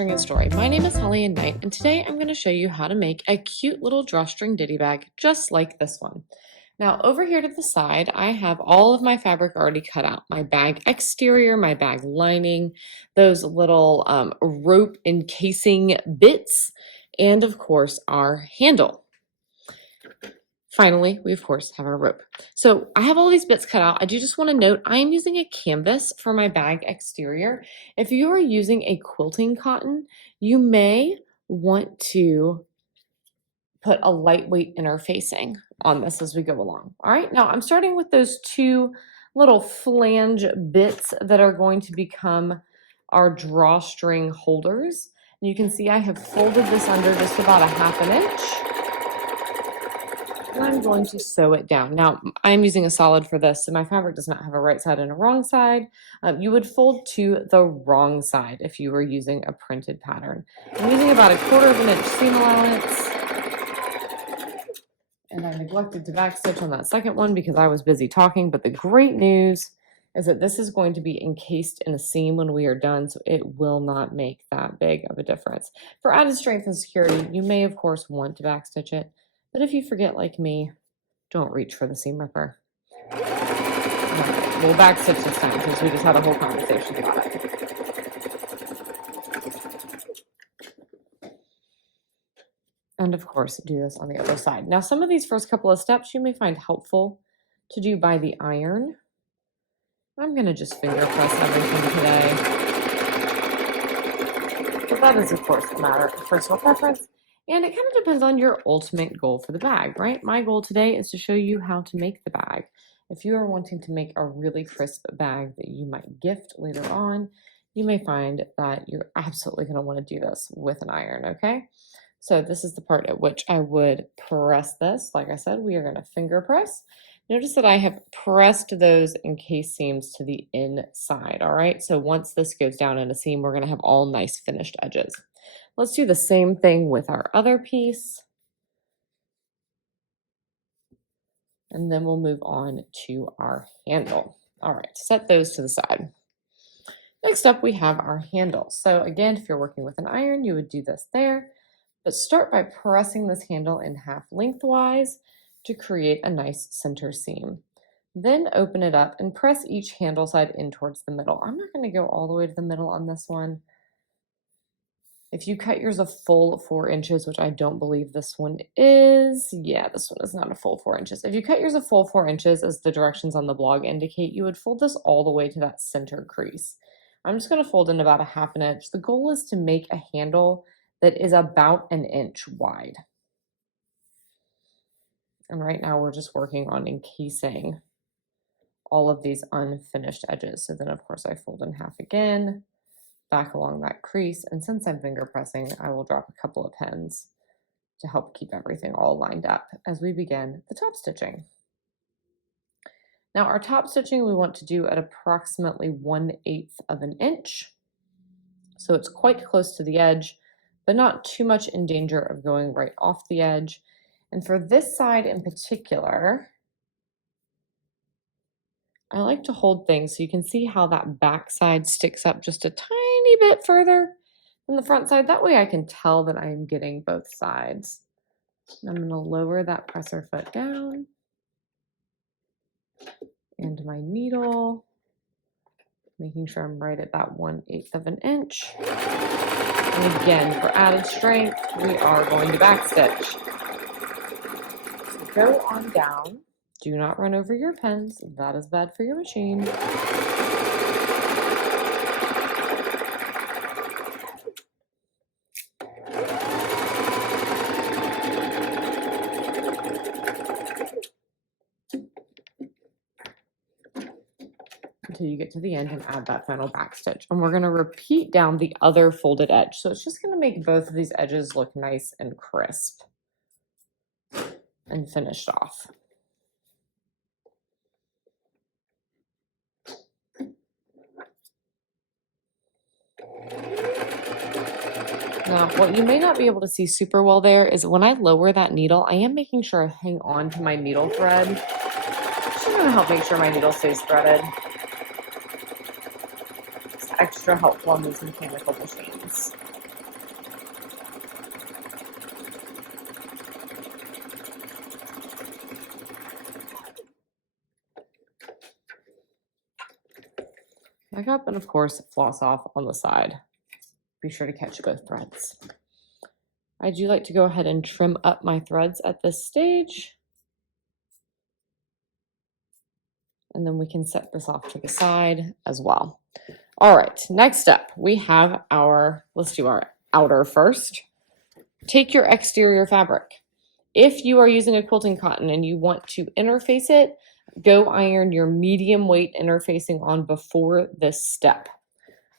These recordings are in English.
Drawstring and Story. My name is Holly and Knight, and today I'm going to show you how to make a cute little drawstring ditty bag just like this one. Now over here to the side, I have all of my fabric already cut out. My bag exterior, my bag lining, those little rope encasing bits, and of course our handle. Finally, we of course have our rope. So I have all these bits cut out. I do just want to note I am using a canvas for my bag exterior. If you are using a quilting cotton, you may want to put a lightweight interfacing on this as we go along. All right, now I'm starting with those two little flange bits that are going to become our drawstring holders. And you can see I have folded this under just about a ½ inch. And I'm going to sew it down. Now, I'm using a solid for this, so my fabric does not have a right side and a wrong side. You would fold to the wrong side if you were using a printed pattern. I'm using about a ½ inch seam allowance. And I neglected to backstitch on that second one because I was busy talking, but the great news is that this is going to be encased in a seam when we are done, so it will not make that big of a difference. For added strength and security, you may of course want to backstitch it, but if you forget like me, don't reach for the seam ripper. We'll backstitch this time since we just had a whole conversation about it. And of course, do this on the other side. Now, some of these first couple of steps you may find helpful to do by the iron. I'm gonna just finger press everything today. But that is of course a matter of personal preference. And it kind of depends on your ultimate goal for the bag, right? My goal today is to show you how to make the bag. If you are wanting to make a really crisp bag that you might gift later on, you may find that you're absolutely going to want to do this with an iron, okay? So this is the part at which I would press this. Like I said, we are going to finger press. Notice that I have pressed those encased seams to the inside, all right? So once this goes down in a seam, we're going to have all nice finished edges. Let's do the same thing with our other piece. And then we'll move on to our handle. All right, set those to the side. Next up, we have our handle. So again, if you're working with an iron, you would do this there, but start by pressing this handle in half lengthwise to create a nice center seam. Then open it up and press each handle side in towards the middle. I'm not going to go all the way to the middle on this one. If you cut yours a full 4 inches, which I don't believe this one is, yeah, this one is not a full 4 inches. If you cut yours a full 4 inches, as the directions on the blog indicate, you would fold this all the way to that center crease. I'm just going to fold in about a ½ inch. The goal is to make a handle that is about 1 inch wide. And right now we're just working on encasing all of these unfinished edges. So then of course I fold in half again, back along that crease, and since I'm finger pressing, I will drop a couple of pins to help keep everything all lined up as we begin the top stitching. Now our top stitching we want to do at approximately 1/8 of an inch. So it's quite close to the edge, but not too much in danger of going right off the edge. And for this side in particular, I like to hold things so you can see how that back side sticks up just a tiny bit further than the front side. That way I can tell that I am getting both sides. I'm going to lower that presser foot down and my needle, making sure I'm right at that 1/8 of an inch. And again, for added strength, we are going to backstitch. So go on down. Do not run over your pens. That is bad for your machine. Until you get to the end and add that final back stitch. And we're going to repeat down the other folded edge. So it's just going to make both of these edges look nice and crisp and finished off. Now, what you may not be able to see super well there is when I lower that needle, I am making sure I hang on to my needle thread. It's going to help make sure my needle stays threaded. It's extra helpful on these mechanical machines. back up, and of course, floss off on the side. Be sure to catch both threads. I do like to go ahead and trim up my threads at this stage. And then we can set this off to the side as well. All right, next up, we have let's do our outer first. Take your exterior fabric. If you are using a quilting cotton and you want to interface it, go iron your medium weight interfacing on before this step.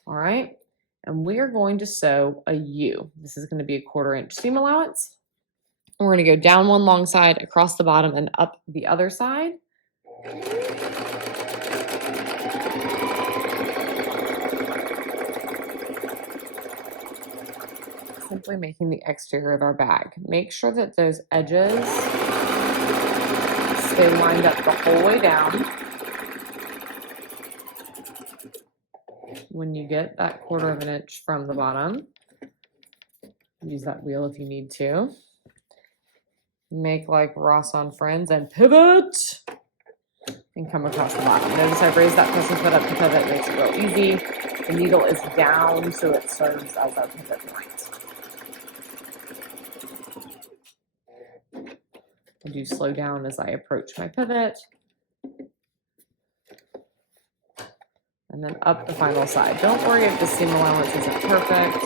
All right, and we are going to sew a U. This is going to be a 1/4 inch seam allowance. We're going to go down one long side, across the bottom, and up the other side. Simply making the exterior of our bag. Make sure that those edges stay lined up the whole way down. When you get that 1/4 inch from the bottom, use that wheel if you need to. Make like Ross on Friends and pivot and come across the bottom. Notice I've raised that pressing foot up to pivot. It makes it real easy. The needle is down, so it serves as our pivot point. I do slow down as I approach my pivot. And then up the final side. Don't worry if the seam allowance isn't perfect.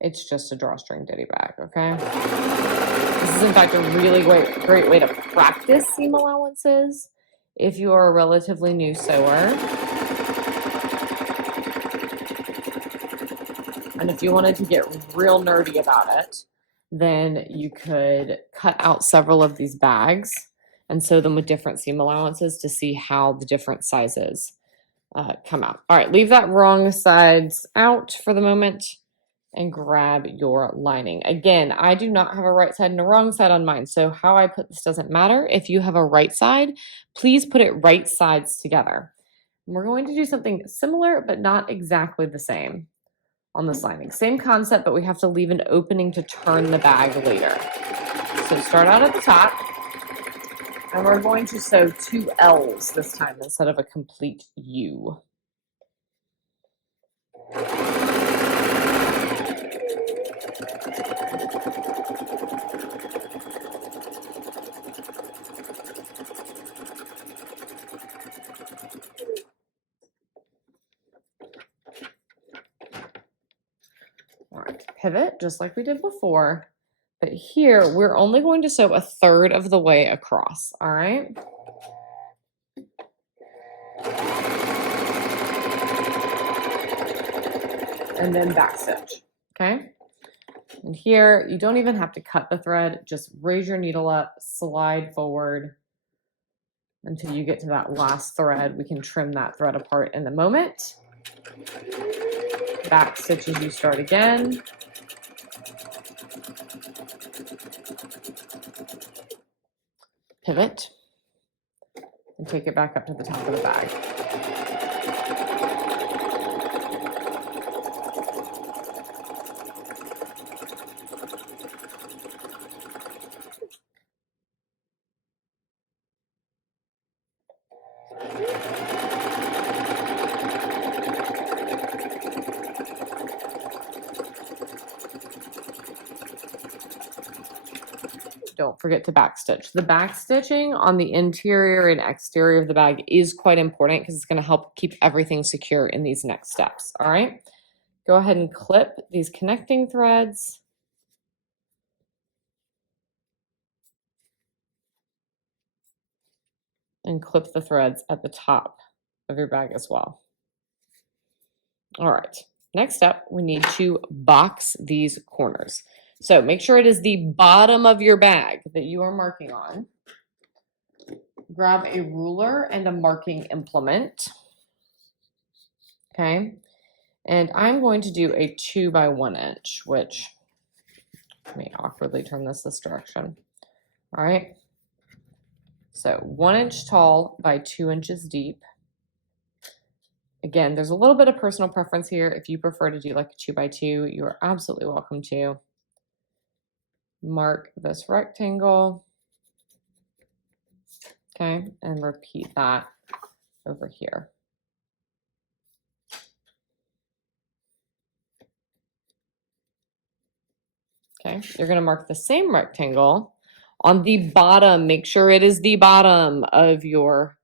It's just a drawstring ditty bag, okay? This is in fact a really great way to practice seam allowances if you are a relatively new sewer. And if you wanted to get real nerdy about it, then you could cut out several of these bags and sew them with different seam allowances to see how the different sizes come out. All right, leave that wrong sides out for the moment and grab your lining. Again, I do not have a right side and a wrong side on mine, so how I put this doesn't matter. If you have a right side, please put it right sides together. And we're going to do something similar, but not exactly the same on this lining. Same concept, but we have to leave an opening to turn the bag later. So start out at the top, and we're going to sew 2 L's this time instead of a complete U. All right, pivot just like we did before, but here we're only going to sew 1/3 of the way across, all right? And then backstitch, okay? And here, you don't even have to cut the thread, just raise your needle up, slide forward until you get to that last thread. We can trim that thread apart in a moment. Backstitch as you start again. Pivot and take it back up to the top of the bag. Don't forget to backstitch. The backstitching on the interior and exterior of the bag is quite important because it's going to help keep everything secure in these next steps. All right, go ahead and clip these connecting threads. And clip the threads at the top of your bag as well. All right, next up, we need to box these corners. So make sure it is the bottom of your bag that you are marking on. Grab a ruler and a marking implement. Okay, and I'm going to do a 2 by 1 inch, which let me awkwardly turn this direction. All right, so 1 inch tall by 2 inches deep. Again, there's a little bit of personal preference here. If you prefer to do like a 2 by 2, you are absolutely welcome to. Mark this rectangle. Okay, and repeat that over here. Okay, you're going to mark the same rectangle on the bottom. Make sure it is the bottom of your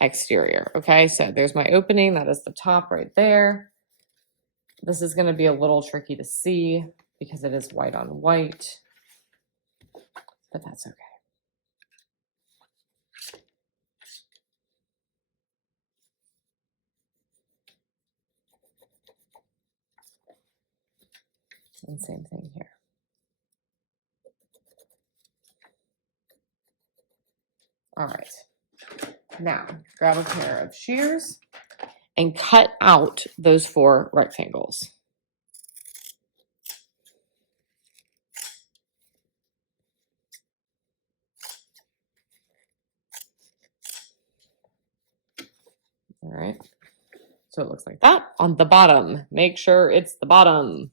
exterior. Okay, so there's my opening. That is the top right there. This is going to be a little tricky to see because it is white on white, but that's okay. And same thing here. All right. Now, grab a pair of shears and cut out those 4 rectangles. All right. So it looks like that on the bottom. Make sure it's the bottom.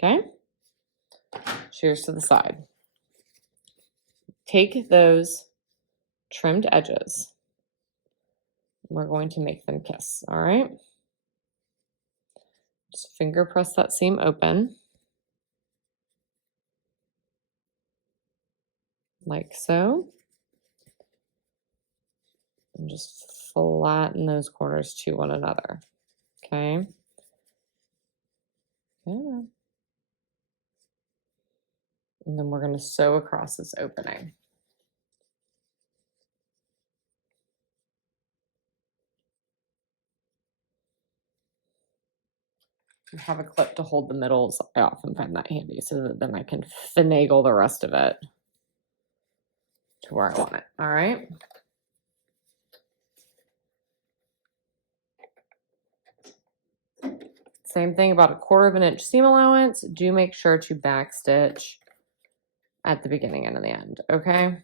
Okay. Shears to the side. Take those trimmed edges. We're going to make them kiss. All right. Just finger press that seam open. Like so. And just flatten those corners to one another. Okay. Yeah. And then we're going to sew across this opening. You have a clip to hold the middles. I often find that handy so that then I can finagle the rest of it to where I want it. All right. Same thing, about 1/4 of an inch seam allowance. Do make sure to backstitch at the beginning and in the end, okay?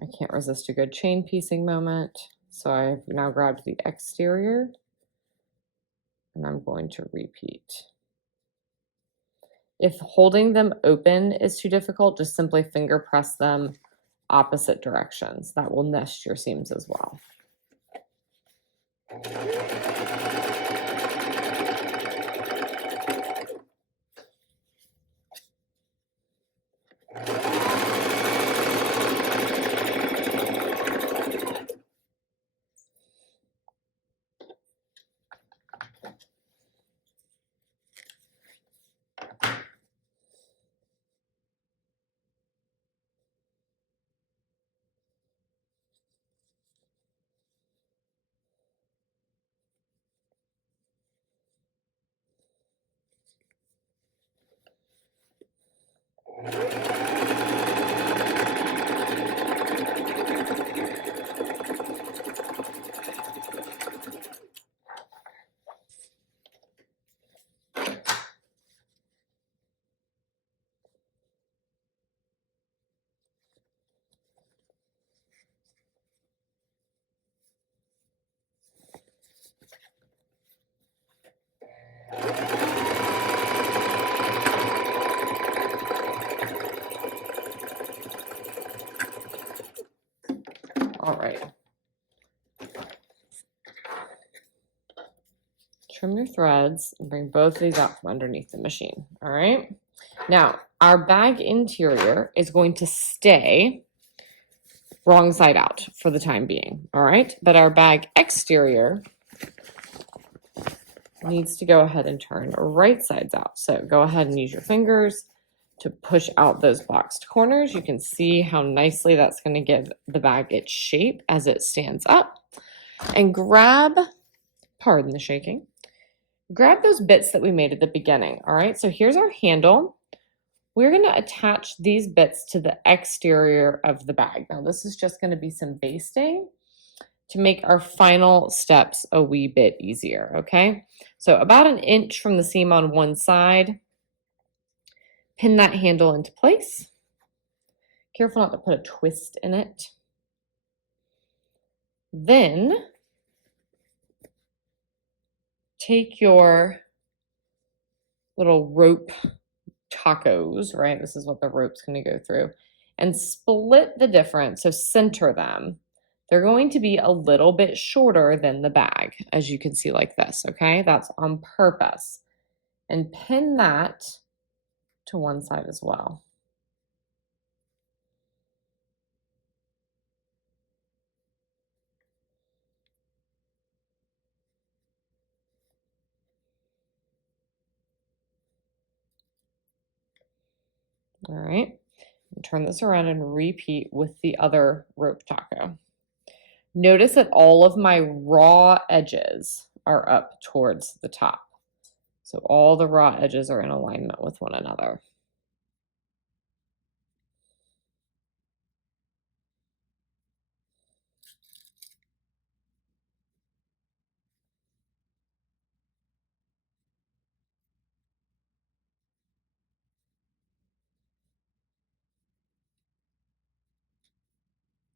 I can't resist a good chain piecing moment. So I've now grabbed the exterior and I'm going to repeat. If holding them open is too difficult, just simply finger press them opposite directions. That will nest your seams as well. All right. Trim your threads and bring both of these out from underneath the machine. All right. Now, our bag interior is going to stay wrong side out for the time being. All right. But our bag exterior needs to go ahead and turn right sides out. So go ahead and use your fingers to push out those boxed corners. You can see how nicely that's going to give the bag its shape as it stands up. And grab, pardon the shaking, grab those bits that we made at the beginning. All right, so here's our handle. we're going to attach these bits to the exterior of the bag. Now this is just going to be some basting to make our final steps a wee bit easier, okay? So about 1 inch from the seam on one side, pin that handle into place. Careful not to put a twist in it. Then take your little rope tacos, right? This is what the rope's going to go through, and split the difference. So center them. They're going to be a little bit shorter than the bag, as you can see like this, okay? That's on purpose. And pin that to one side as well. All right, and turn this around and repeat with the other rope taco. Notice that all of my raw edges are up towards the top. So all the raw edges are in alignment with one another.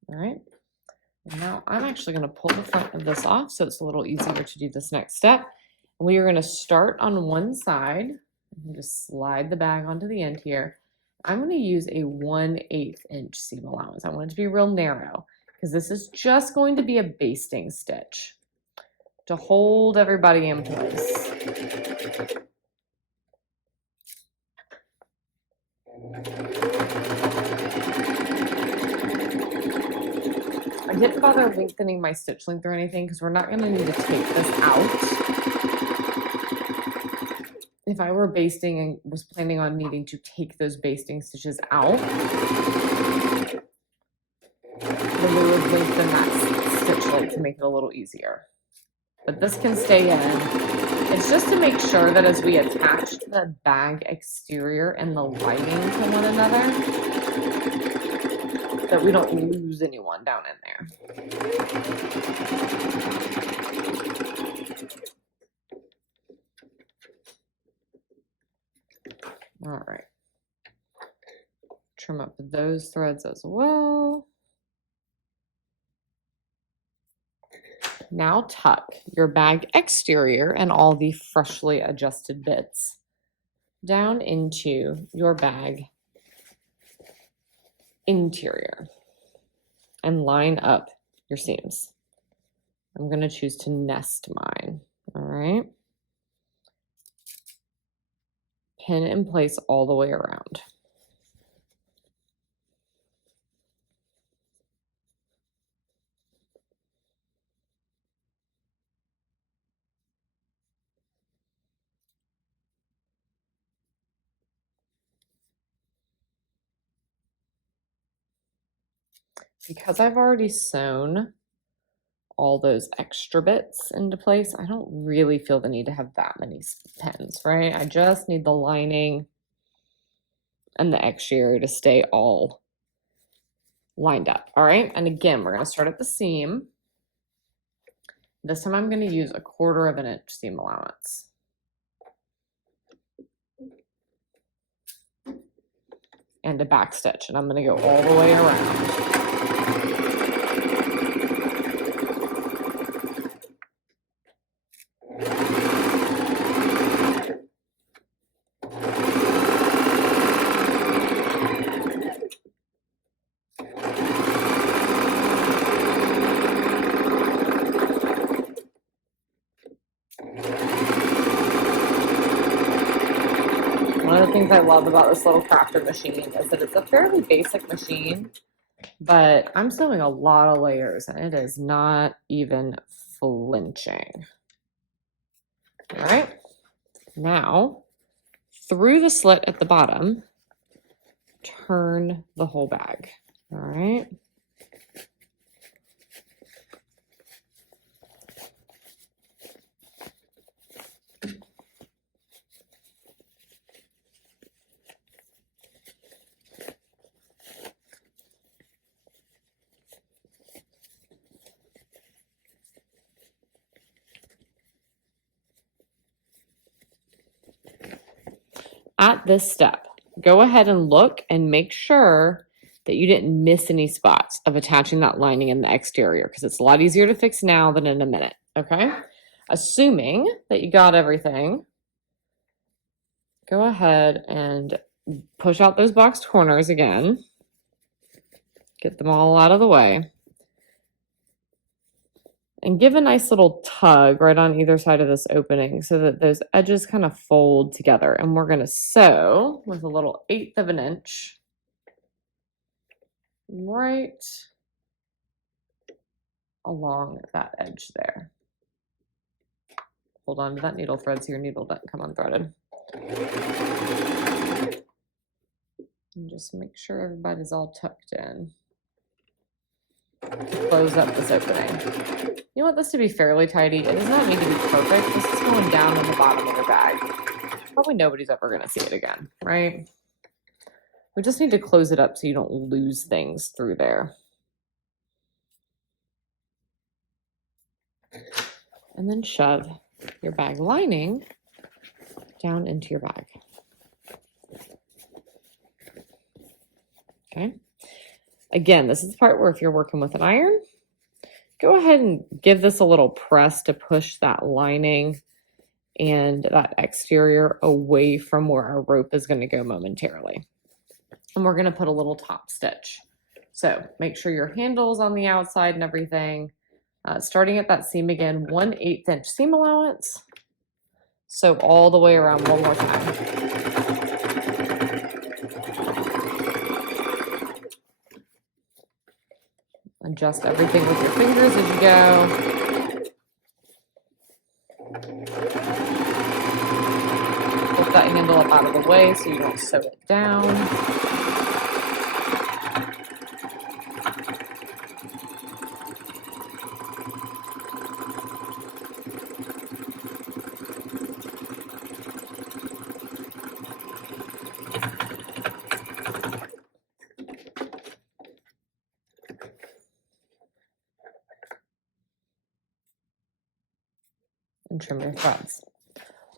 All right. And now I'm actually going to pull the front of this off so it's a little easier to do this next step. And we are going to start on one side and just slide the bag onto the end here. I'm going to use a 1/8 inch seam allowance. I want it to be real narrow because this is just going to be a basting stitch to hold everybody in place. I didn't bother lengthening my stitch length or anything because we're not going to need to take this out. If I were basting and was planning on needing to take those basting stitches out, then we would lengthen that stitch length to make it a little easier. But this can stay in. It's just to make sure that as we attach the bag exterior and the lining to one another, that we don't lose anyone down in there. All right. Trim up those threads as well. Now tuck your bag exterior and all the freshly adjusted bits down into your bag interior and line up your seams. I'm going to choose to nest mine. All right. Pin in place all the way around. Because I've already sewn all those extra bits into place, I don't really feel the need to have that many pins, right? I just need the lining and the exterior to stay all lined up. All right. And again, we're going to start at the seam. This time I'm going to use a 1/4 inch seam allowance. And a back stitch. And I'm going to go all the way around. One of the things I love about this little crafter machine is that it's a fairly basic machine, but I'm sewing a lot of layers and it is not even flinching. All right, now through the slit at the bottom, turn the whole bag. All right. at this step, go ahead and look and make sure that you didn't miss any spots of attaching that lining in the exterior, because it's a lot easier to fix now than in a minute, okay? Assuming that you got everything, go ahead and push out those boxed corners again. Get them all out of the way. And give a nice little tug right on either side of this opening so that those edges kind of fold together. And we're going to sew with a little 1/8 of an inch right along that edge there. Hold on to that needle thread so your needle doesn't come unthreaded. And just make sure everybody's all tucked in. Close up this opening. You want this to be fairly tidy. It does not need to be perfect. This is going down in the bottom of your bag. Probably nobody's ever going to see it again, right? We just need to close it up so you don't lose things through there. And then shove your bag lining down into your bag. Okay. Again, this is the part where if you're working with an iron, go ahead and give this a little press to push that lining and that exterior away from where our rope is going to go momentarily. And we're going to put a little top stitch. So make sure your handle's on the outside and everything. Starting at that seam again, 1/8 inch seam allowance. Sew all the way around one more time. Adjust everything with your fingers as you go. Put that handle up out of the way so you don't sew it down. And trim your threads.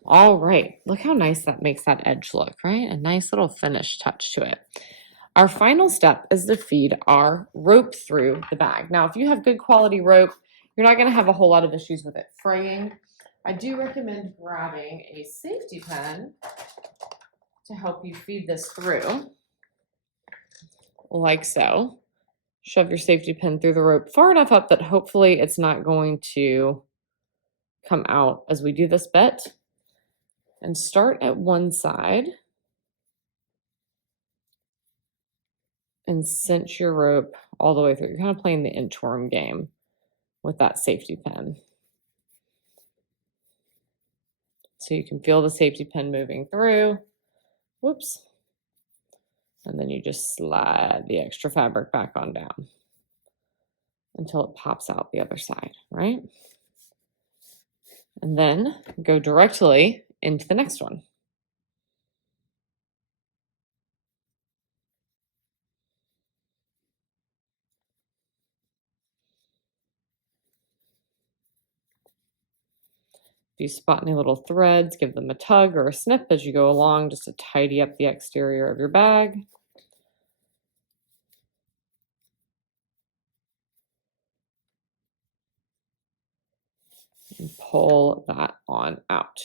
All right, look how nice that makes that edge look, right? A nice little finish touch to it. Our final step is to feed our rope through the bag. Now, if you have good quality rope, you're not going to have a whole lot of issues with it fraying. I do recommend grabbing a safety pin to help you feed this through, like so. Shove your safety pin through the rope far enough up that hopefully it's not going to come out as we do this bit. And start at one side and cinch your rope all the way through. You're kind of playing the inchworm game with that safety pin. So you can feel the safety pin moving through. Whoops. And then you just slide the extra fabric back on down until it pops out the other side, right? And then go directly into the next one. If you spot any little threads, give them a tug or a snip as you go along just to tidy up the exterior of your bag. And pull that on out.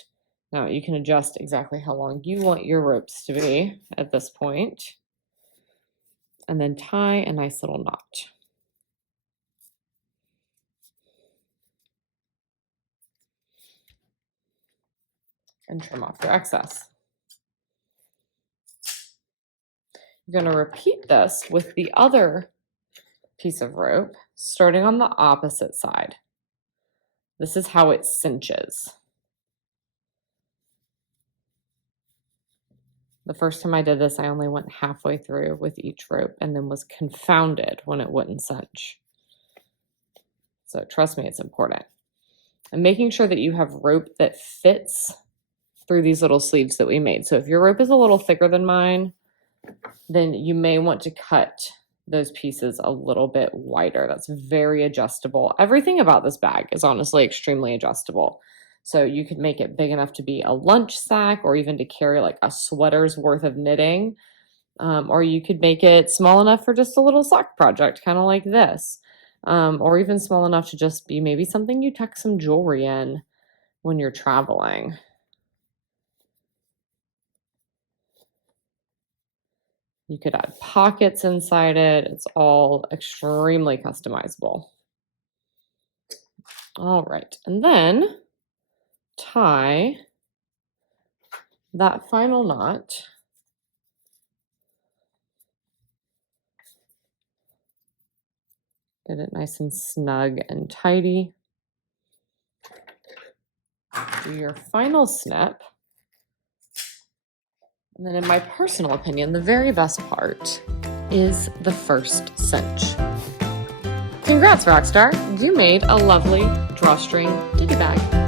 Now you can adjust exactly how long you want your ropes to be at this point, and then tie a nice little knot. And trim off your excess. You're going to repeat this with the other piece of rope, starting on the opposite side. This is how it cinches. The first time I did this, I only went halfway through with each rope and then was confounded when it wouldn't cinch. So trust me, it's important. And making sure that you have rope that fits through these little sleeves that we made. So if your rope is a little thicker than mine, then you may want to cut those pieces a little bit wider. That's very adjustable. Everything about this bag is honestly extremely adjustable. So you could make it big enough to be a lunch sack or even to carry like a sweater's worth of knitting. Or you could make it small enough for just a little sock project, kind of like this. Or even small enough to just be maybe something you tuck some jewelry in when you're traveling. You could add pockets inside it. It's all extremely customizable. All right, and then tie that final knot. Get it nice and snug and tidy. Do your final snip. And then in my personal opinion, the very best part is the first cinch. Congrats, Rockstar! You made a lovely drawstring ditty bag.